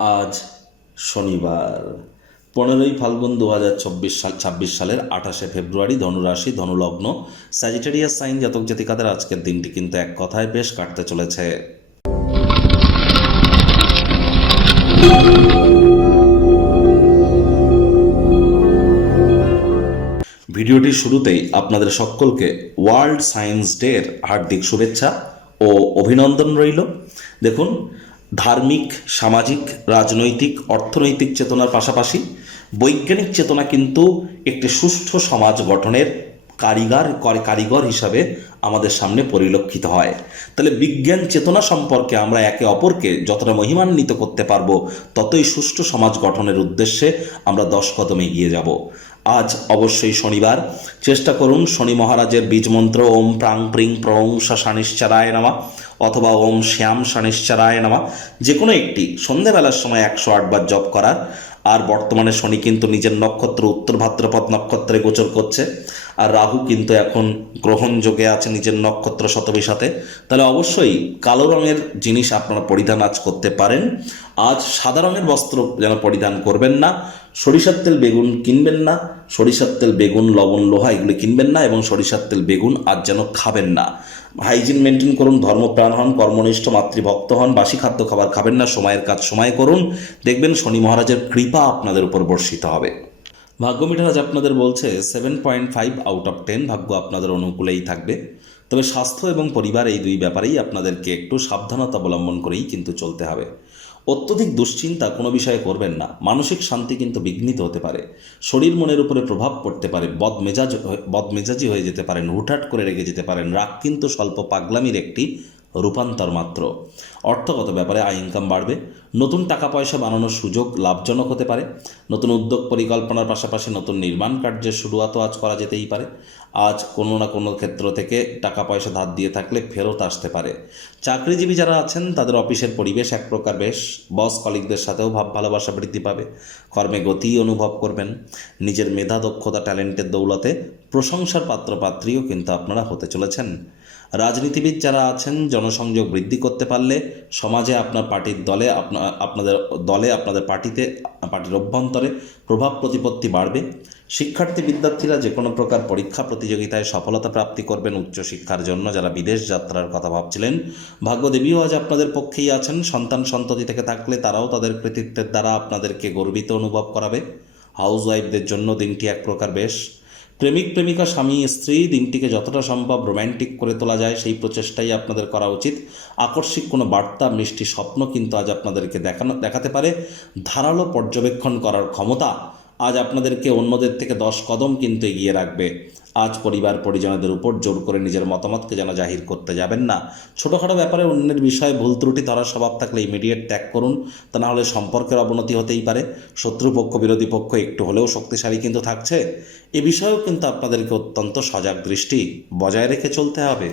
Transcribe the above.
আজ শনিবার 15ই ফাল্গুন 2026 সালের 28শে ফেব্রুয়ারি, ধনুরাশি, ধনুলগ্ন, স্যাজিটেরিয়াস সাইন জাতক জাতিকাদের আজকের দিনটি কিন্তু এক কথায় বেশ কাটতে চলেছে। ভিডিওটির শুরুতেই আপনাদের সকলকে ওয়ার্ল্ড সায়েন্স ডের হার্দিক শুভেচ্ছা ও অভিনন্দন রইল। দেখুন, ধার্মিক, সামাজিক, রাজনৈতিক, অর্থনৈতিক চেতনার পাশাপাশি বৈজ্ঞানিক চেতনা কিন্তু একটি সুষ্ঠু সমাজ গঠনের কারিগর হিসাবে আমাদের সামনে পরিলক্ষিত হয়। তাহলে বিজ্ঞান চেতনা সম্পর্কে আমরা একে অপরকে যতটা মহিমান্বিত করতে পারবো, ততই সুষ্ঠু সমাজ গঠনের উদ্দেশ্যে আমরা 10 কদম এগিয়ে যাব। আজ অবশ্যই শনিবার, চেষ্টা করুন শনি মহারাজের বীজ মন্ত্র ওম প্রাং প্রিং প্রং শনিশ্চরায় নমঃ অথবা ওম শ্যাম শনিশ্চরায় নমঃ যে কোনো একটি সন্ধ্যাবেলার সময় 108 বার জপ করার। আর বর্তমানে শনি কিন্তু নিজের নক্ষত্র উত্তর ভাদ্রপদ নক্ষত্রে গোচর করছে, আর রাহু কিন্তু এখন গ্রহণ যোগে আছে নিজের নক্ষত্র শতবিশাতে। তাহলে অবশ্যই কালো রঙের জিনিস আপনারা পরিধান আজ করতে পারেন। আজ সাদা রঙের বস্ত্র যেন পরিধান করবেন না। সরিষার তেল বেগুন কিনবেন না, সরিষার তেল বেগুন লবণ লোহা এগুলি কিনবেন না, এবং সরিষার তেল বেগুন আজ যেন খাবেন না। হাইজিন মেনটেন করুন, ধর্মপ্রাণ হন, কর্মনিষ্ঠ, মাতৃভক্ত হন, বাসি খাদ্য খাবার খাবেন না, সময়ের কাজ সময় করুন। দেখবেন শনি মহারাজের কৃপা আপনাদের উপর বর্ষিত হবে। ভাগ্য মিটার আজ আপনাদের বলছে 7.5 আউট অফ 10, ভাগ্য আপনাদের অনুকূলেই থাকবে। তবে স্বাস্থ্য এবং পরিবার এই দুই ব্যাপারেই আপনাদেরকে একটু সাবধানতা অবলম্বন করেই কিন্তু চলতে হবে। অত্যধিক দুশ্চিন্তা কোনো বিষয়ে করবেন না, মানসিক শান্তি কিন্তু বিঘ্নিত হতে পারে, শরীর মনের উপরে প্রভাব পড়তে পারে, বদমেজাজি হয়ে যেতে পারেন, হুটহাট করে রেগে যেতে পারেন। রাগ কিন্তু স্বল্প পাগলামির একটি রূপান্তর মাত্র। অর্থগত ব্যাপারে আয় ইনকাম বাড়বে, নতুন টাকা পয়সা বানানোর সুযোগ লাভজনক হতে পারে। নতুন উদ্যোগ পরিকল্পনার পাশাপাশি নতুন নির্মাণ কার্যের শুরুয়াতও আজ করা যেতেই পারে। আজ কোনো না কোনো ক্ষেত্র থেকে টাকা পয়সা ধার দিয়ে থাকলে ফেরত আসতে পারে। চাকরিজীবী যারা আছেন তাদের অফিসের পরিবেশ এক প্রকার বেশ, বস কলিগদের সাথেও ভাব ভালোবাসা বৃদ্ধি পাবে, কর্মে গতি অনুভব করবেন। নিজের মেধা, দক্ষতা, ট্যালেন্টের দৌলতে প্রশংসার পাত্রপাত্রীও কিন্তু আপনারা হতে চলেছেন। রাজনীতিবিদ যারা আছেন জনসংযোগ বৃদ্ধি করতে পারলে সমাজে আপনার পার্টির দলে আপনাদের পার্টির অভ্যন্তরে প্রভাব প্রতিপত্তি বাড়বে। শিক্ষার্থী বিদ্যার্থীরা যে কোনো প্রকার পরীক্ষা প্রতিযোগিতায় সফলতা প্রাপ্তি করবেন। উচ্চশিক্ষার জন্য যারা বিদেশ যাত্রার কথা ভাবছিলেন, ভাগ্যদেবীও আজ আপনাদের পক্ষেই আছেন। সন্তান সন্ততি থেকে থাকলে তারাও তাদের কৃতিত্বের দ্বারা আপনাদেরকে গর্বিত অনুভব করাবে। হাউস ওয়াইফদের জন্য দিনটি এক প্রকার বেশ। প্রেমিক প্রেমিকা, স্বামী স্ত্রী, দিনটিকে যতটা সম্ভব রোম্যান্টিক করে তোলা যায় সেই প্রচেষ্টাই আপনাদের করা উচিত। আকস্মিক কোনো বার্তা, মিষ্টি স্বপ্ন কিন্তু আজ আপনাদেরকে দেখাতে পারে। ধারালো পর্যবেক্ষণ করার ক্ষমতা আজ আপনাদেরকে অন্যদের থেকে 10 কদম কিন্তু এগিয়ে রাখবে। আজ পরিবার পরিজনদের উপর জোর করে নিজের মতামতকে যেন জাহির করতে যাবেন না। ছোটোখাটো ব্যাপারে অন্যের বিষয়ে ভুল ত্রুটি ধরার স্বভাব থাকলে ইমিডিয়েট ত্যাগ করুন, তা না হলে সম্পর্কের অবনতি হতেই পারে। শত্রুপক্ষ বিরোধী পক্ষ একটু হলেও শক্তিশালী কিন্তু থাকছে। এ বিষয়েও কিন্তু আপনাদেরকে অত্যন্ত সজাগ দৃষ্টি বজায় রেখে চলতে হবে।